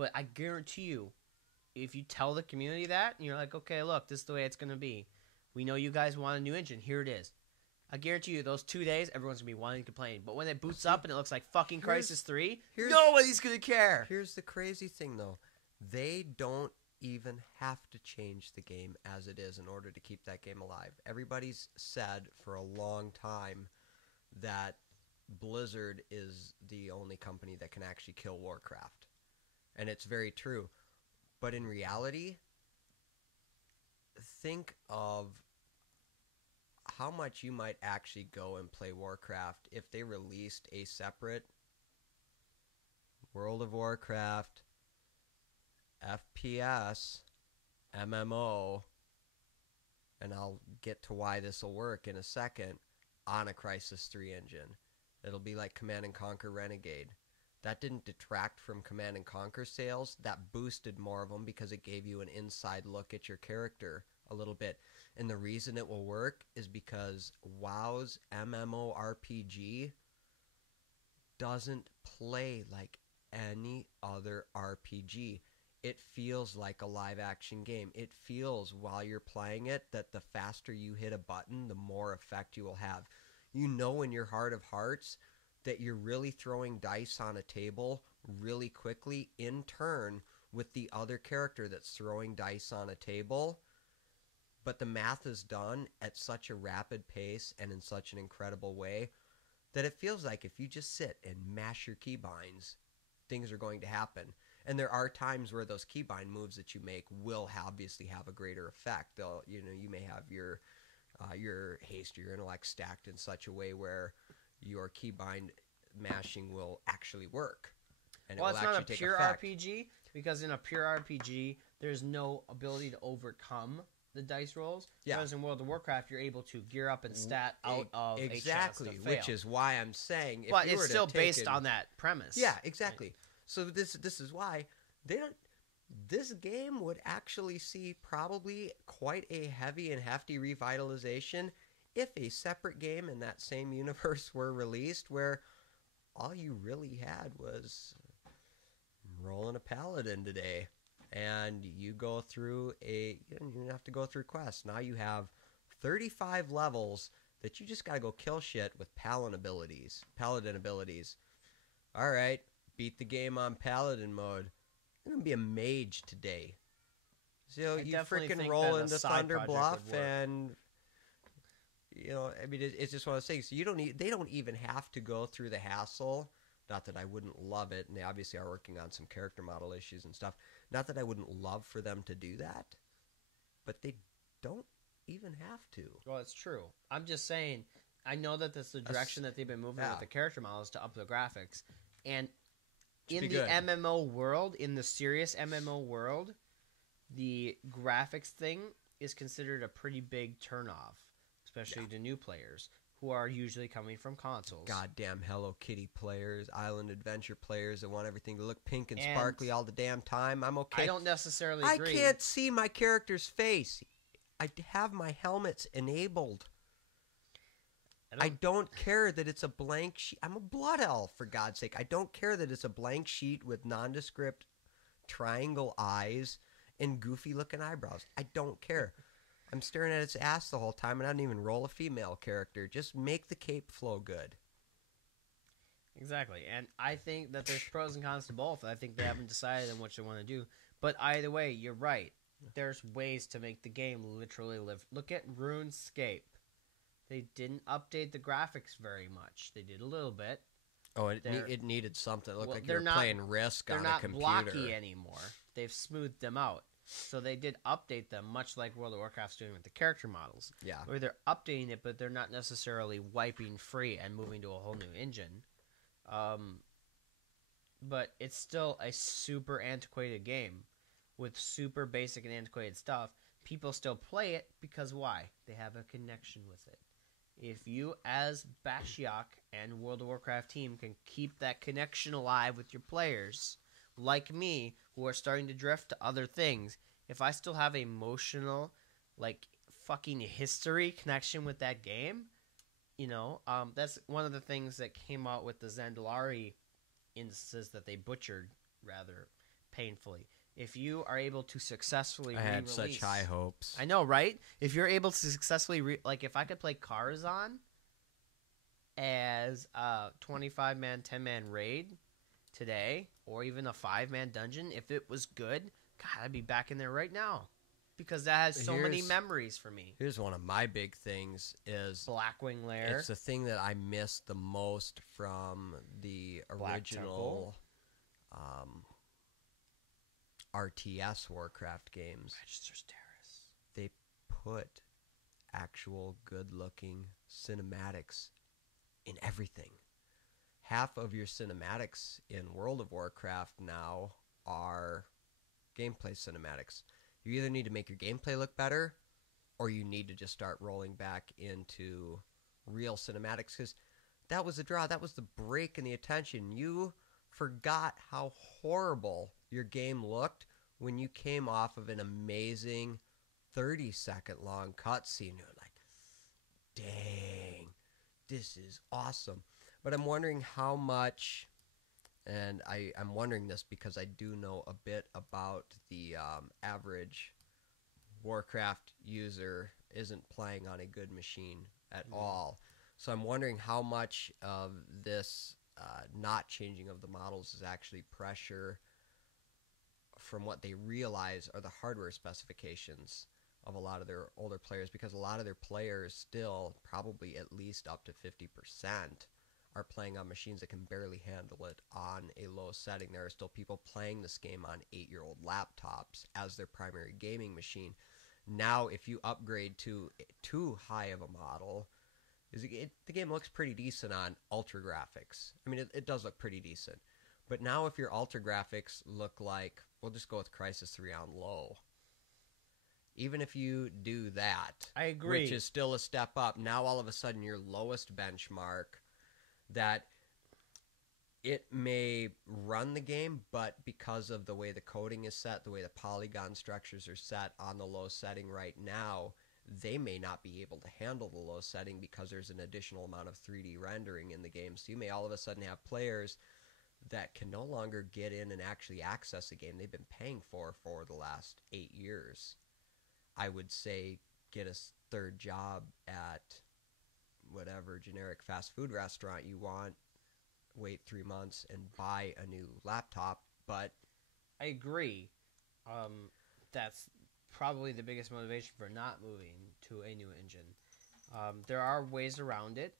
But I guarantee you, if you tell the community that, and you're like, okay, look, this is the way it's going to be. We know you guys want a new engine. Here it is. I guarantee you, those 2 days, everyone's going to be wanting to complain. But when it boots up and it looks like fucking Crysis 3, nobody's going to care. Here's the crazy thing, though. They don't even have to change the game as it is in order to keep that game alive. Everybody's said for a long time that Blizzard is the only company that can actually kill Warcraft. And it's very true. But in reality, think of how much you might actually go and play Warcraft if they released a separate World of Warcraft FPS MMO, and I'll get to why this will work in a second, on a Crysis 3 engine. It'll be like Command & Conquer Renegade. That didn't detract from Command & Conquer sales. That boosted more of them because it gave you an inside look at your character a little bit. And the reason it will work is because WoW's MMORPG doesn't play like any other RPG. It feels like a live-action game. It feels, while you're playing it, that the faster you hit a button, the more effect you will have. You know in your heart of hearts that you're really throwing dice on a table really quickly in turn with the other character that's throwing dice on a table. But the math is done at such a rapid pace and in such an incredible way that it feels like if you just sit and mash your keybinds, things are going to happen. And there are times where those keybind moves that you make will obviously have a greater effect. They'll, you may have your haste or your intellect stacked in such a way where your keybind mashing will actually work. And well, it will it's not a actually pure take effect. RPG, because in a pure RPG, there's no ability to overcome the dice rolls. Yeah. Whereas in World of Warcraft, you're able to gear up and stat out of a chance exactly, to fail. which is why I'm saying, if but you it's were to still take based on that premise. Yeah, exactly. Right. So this is why they don't. This game would actually see probably quite a heavy and hefty revitalization if a separate game in that same universe were released, where all you really had was rolling a paladin today, and you go through you don't have to go through quests. Now you have 35 levels that you just got to go kill shit with paladin abilities. All right, beat the game on paladin mode. I'm going to be a mage today. So you freaking roll into Thunder Bluff and, I mean, it's just one of those things. So they don't even have to go through the hassle. Not that I wouldn't love it, and they obviously are working on some character model issues and stuff. Not that I wouldn't love for them to do that, but they don't even have to. Well, it's true. I'm just saying, I know that that's the direction that they've been moving with the character models to up the graphics. And in the MMO world, in the serious MMO world, the graphics thing is considered a pretty big turnoff, especially to new players who are usually coming from consoles. Goddamn Hello Kitty players, Island Adventure players that want everything to look pink and sparkly all the damn time. I'm okay. I don't necessarily agree. I can't see my character's face. I have my helmets enabled. I don't care that it's a blank sheet. I'm a blood elf, for God's sake. I don't care that it's a blank sheet with nondescript triangle eyes and goofy-looking eyebrows. I don't care. I'm staring at its ass the whole time, and I don't even roll a female character. Just make the cape flow good. Exactly. And I think that there's pros and cons to both. I think they haven't decided on what they want to do. But either way, you're right. There's ways to make the game literally live. Look at RuneScape. They didn't update the graphics very much. They did a little bit. Oh, it needed something. It looked like you were playing Risk on a computer. They're not blocky anymore. They've smoothed them out. So they did update them, much like World of Warcraft's doing with the character models. Yeah. Where they're updating it, but they're not necessarily wiping free and moving to a whole new engine. But it's still a super antiquated game with super basic and antiquated stuff. People still play it because why? They have a connection with it. If you, as Bashiok and World of Warcraft team, can keep that connection alive with your players, like me, who are starting to drift to other things, if I still have emotional, fucking history connection with that game, that's one of the things that came out with the Zandalari instances that they butchered rather painfully. If you are able to successfully I had re-release, such high hopes. I know, right? If you're able to successfully like, if I could play Karazhan as a 25-man, 10-man raid today, or even a 5-man dungeon, if it was good, God, I'd be back in there right now, because that has so many memories for me. Here's one of my big things is Blackwing Lair. It's the thing that I missed the most from the original RTS Warcraft games. Register's Terrace. They put actual good-looking cinematics in everything. Half of your cinematics in World of Warcraft now are gameplay cinematics. You either need to make your gameplay look better, or you need to just start rolling back into real cinematics, because that was the draw. That was the break in the attention. You forgot how horrible your game looked when you came off of an amazing 30-second long cutscene. You're like, dang, this is awesome. But I'm wondering how much, and I'm wondering this because I do know a bit about the average Warcraft user isn't playing on a good machine at all. So I'm wondering how much of this not changing of the models is actually pressure from what they realize are the hardware specifications of a lot of their older players, because a lot of their players still, probably at least up to 50%, are playing on machines that can barely handle it on a low setting. There are still people playing this game on 8-year-old laptops as their primary gaming machine. Now, if you upgrade to too high of a model, the game looks pretty decent on ultra graphics. I mean, it does look pretty decent. But now if your ultra graphics look like, we'll just go with Crysis 3 on low. Even if you do that, I agree, which is still a step up, now all of a sudden your lowest benchmark, that it may run the game, but because of the way the coding is set, the way the polygon structures are set on the low setting right now, they may not be able to handle the low setting because there's an additional amount of 3D rendering in the game. So you may all of a sudden have players that can no longer get in and actually access a game they've been paying for the last 8 years. I would say get a third job at whatever generic fast food restaurant you want, wait 3 months and buy a new laptop. But I agree. That's probably the biggest motivation for not moving to a new engine. There are ways around it.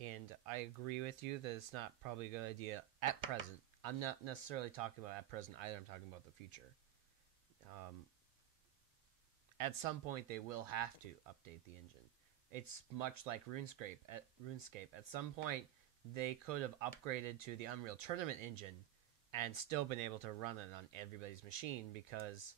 And I agree with you that it's not probably a good idea at present. I'm not necessarily talking about at present either. I'm talking about the future. At some point, they will have to update the engine. It's much like RuneScape. At some point, they could have upgraded to the Unreal Tournament engine and still been able to run it on everybody's machine, because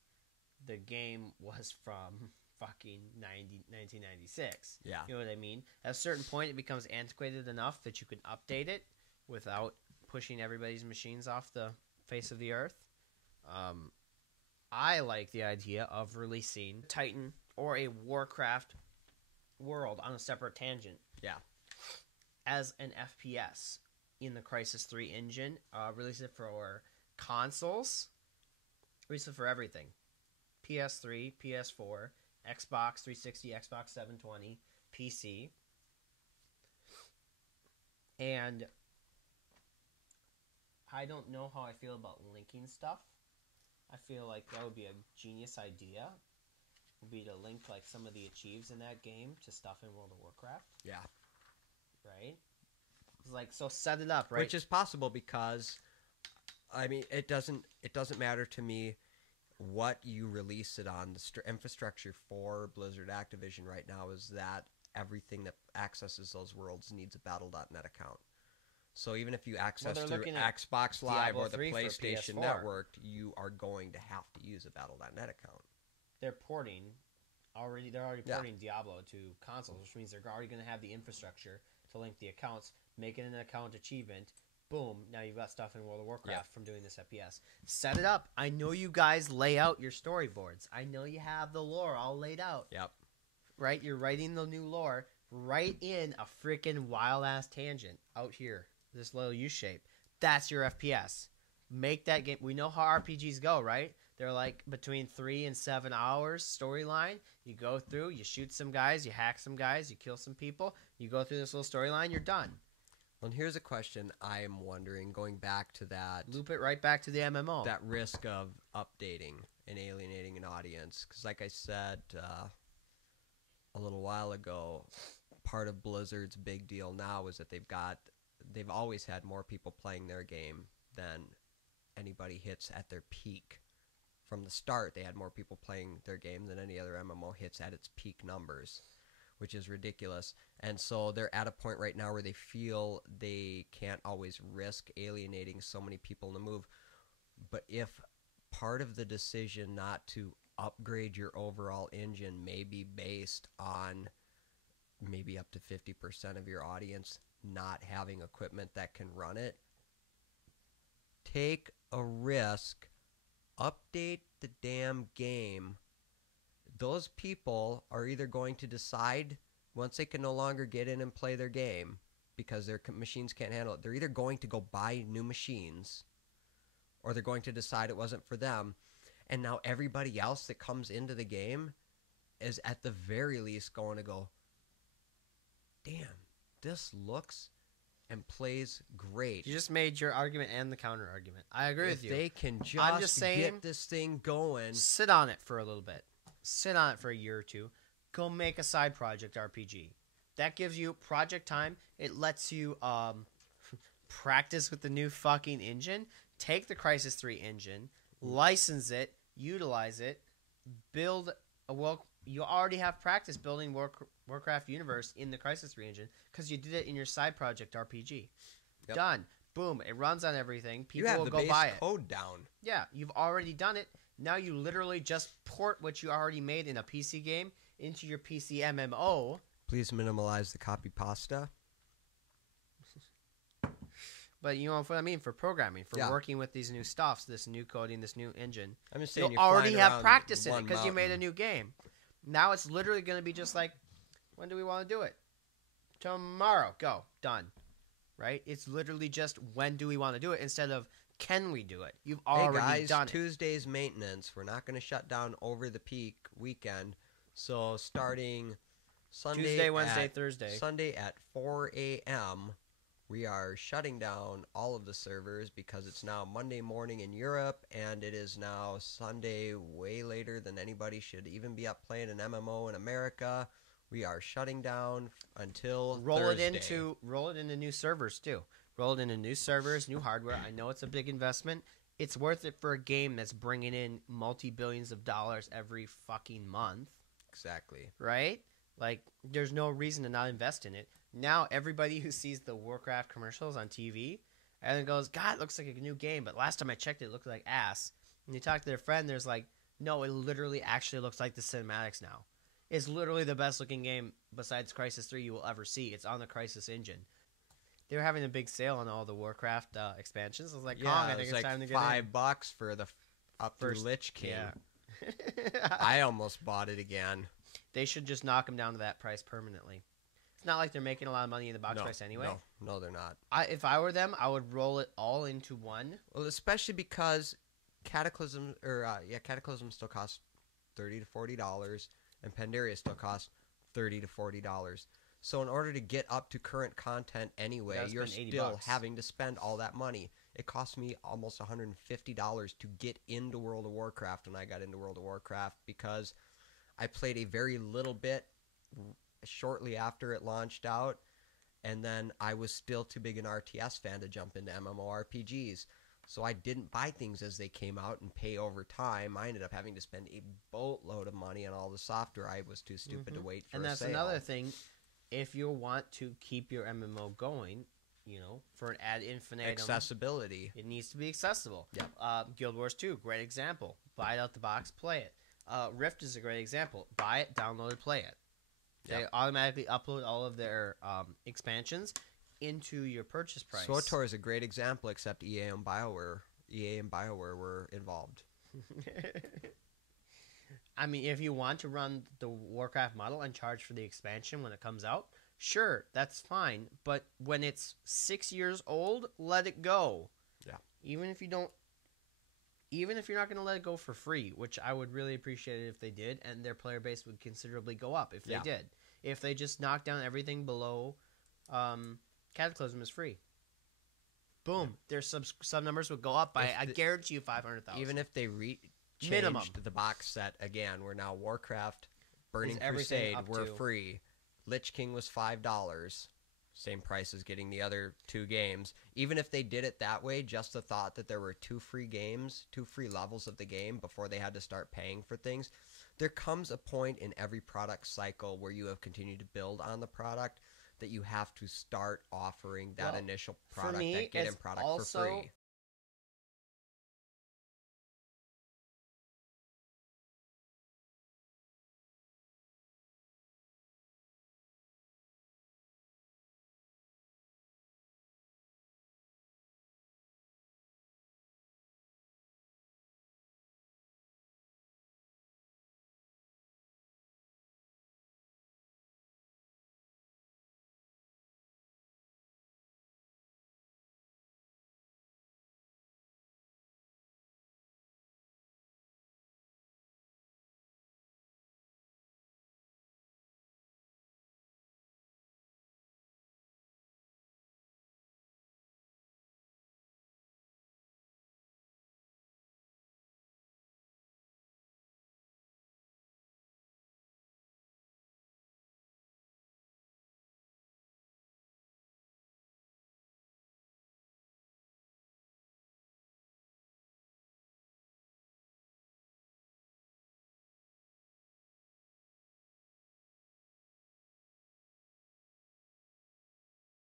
the game was from fucking 1996. Yeah. You know what I mean? At a certain point, it becomes antiquated enough that you can update it without pushing everybody's machines off the face of the earth. I like the idea of releasing Titan or a Warcraft world on a separate tangent. Yeah. As an FPS in the Crysis 3 engine. Release it for consoles. Release it for everything. PS3, PS4, Xbox 360, Xbox 720, PC. And I don't know how I feel about linking stuff. I feel like that would be a genius idea. Would be to link like some of the achieves in that game to stuff in World of Warcraft. Yeah. Right? It's like, so set it up, right? Which is possible because, I mean, it doesn't matter to me what you release it on. The infrastructure for Blizzard Activision right now is that everything that accesses those worlds needs a Battle.net account. So even if you access through Xbox Live Diablo or the 3 for PlayStation PS4. Network, you are going to have to use a Battle.net account. They're already porting Diablo to consoles, which means they're already going to have the infrastructure to link the accounts, make it an account achievement. Boom, now you've got stuff in World of Warcraft from doing this FPS. Set it up. I know you guys lay out your storyboards. I know you have the lore all laid out. Yep. Right? You're writing the new lore right in a freaking wild-ass tangent out here. This little U-shape. That's your FPS. Make that game. We know how RPGs go, right? They're like between 3 and 7 hours storyline. You go through, you shoot some guys, you hack some guys, you kill some people. You go through this little storyline, you're done. Well, and here's a question I'm wondering, going back to that. Loop it right back to the MMO. That risk of updating and alienating an audience. Because like I said a little while ago, part of Blizzard's big deal now is that they've always had more people playing their game than anybody hits at their peak. From the start, they had more people playing their game than any other MMO hits at its peak numbers, which is ridiculous. And so they're at a point right now where they feel they can't always risk alienating so many people in the move. But if part of the decision not to upgrade your overall engine may be based on maybe up to 50% of your audience not having equipment that can run it, take a risk, update the damn game. Those people are either going to decide once they can no longer get in and play their game because their machines can't handle it, they're either going to go buy new machines or they're going to decide it wasn't for them. And now everybody else that comes into the game is at the very least going to go, damn, this looks and plays great. You just made your argument and the counter argument. I agree with you. If they can I'm just saying, get this thing going. Sit on it for a little bit. Sit on it for a year or two. Go make a side project RPG. That gives you project time. It lets you practice with the new fucking engine. Take the Crysis 3 engine, license it, utilize it, build a you already have practice building Warcraft universe in the Crysis 3 engine because you did it in your side project RPG. Yep. Done. Boom. It runs on everything. People will go buy it. You have the base code down. Yeah, you've already done it. Now you literally just port what you already made in a PC game into your PC MMO. Please minimalize the copy pasta. But you know what I mean, for programming, for working with these new stuffs, this new coding, this new engine. I'm just saying you already have practice in it because you made a new game. Now it's literally going to be just like, when do we want to do it? Tomorrow. Go. Done. Right? It's literally just, when do we want to do it instead of, can we do it? You've already done it. Tuesday's maintenance. We're not going to shut down over the peak weekend. So starting Sunday, Tuesday, Wednesday, Thursday. Sunday at 4 a.m., we are shutting down all of the servers because it's now Monday morning in Europe, and it is now Sunday way later than anybody should even be up playing an MMO in America. We are shutting down until Thursday. Roll it into new servers, too. Roll it into new servers, new hardware. I know it's a big investment. It's worth it for a game that's bringing in multi-billions of dollars every fucking month. Exactly. Right? Like, there's no reason to not invest in it. Now, everybody who sees the Warcraft commercials on TV and then goes, God, it looks like a new game, but last time I checked it looked like ass. And you talk to their friend, there's like, no, it literally actually looks like the cinematics now. It's literally the best looking game besides Crysis 3 you will ever see. It's on the Crysis engine. They were having a big sale on all the Warcraft expansions. I was like, Kong, I think it's time to get in. $5 for the first Lich King. Yeah. I almost bought it again. They should just knock them down to that price permanently. It's not like they're making a lot of money in the box price anyway. No, they're not. If I were them, I would roll it all into one. Well, especially because Cataclysm still costs $30 to $40, and Pandaria still costs $30 to $40. So in order to get up to current content anyway, you're still having to spend all that money. It cost me almost $150 to get into World of Warcraft when I got into World of Warcraft because I played a very little bit shortly after it launched out, and then I was still too big an RTS fan to jump into MMORPGs. So I didn't buy things as they came out and pay over time. I ended up having to spend a boatload of money on all the software. I was too stupid to wait for a sale. And that's another thing. If you want to keep your MMO going, for an ad infinitum, accessibility, it needs to be accessible. Yep. Guild Wars 2, great example. Buy it out the box, play it. Rift is a great example. Buy it, download it, play it. They automatically upload all of their expansions into your purchase price. SWTOR is a great example, except EA and BioWare were involved. I mean, if you want to run the Warcraft model and charge for the expansion when it comes out, sure, that's fine. But when it's 6 years old, let it go. Yeah. Even if you're not going to let it go for free, which I would really appreciate it if they did, and their player base would considerably go up if they did. If they just knocked down everything below Cataclysm is free. Boom. Their sub numbers would go up by, I guarantee you, 500,000. Even if they changed the box set again, where now Warcraft, Burning Crusade were free. Lich King was $5. Same price as getting the other 2 games. Even if they did it that way, just the thought that there were 2 free games, 2 free levels of the game before they had to start paying for things. There comes a point in every product cycle where you have continued to build on the product that you have to start offering that initial product, that get-in product for free.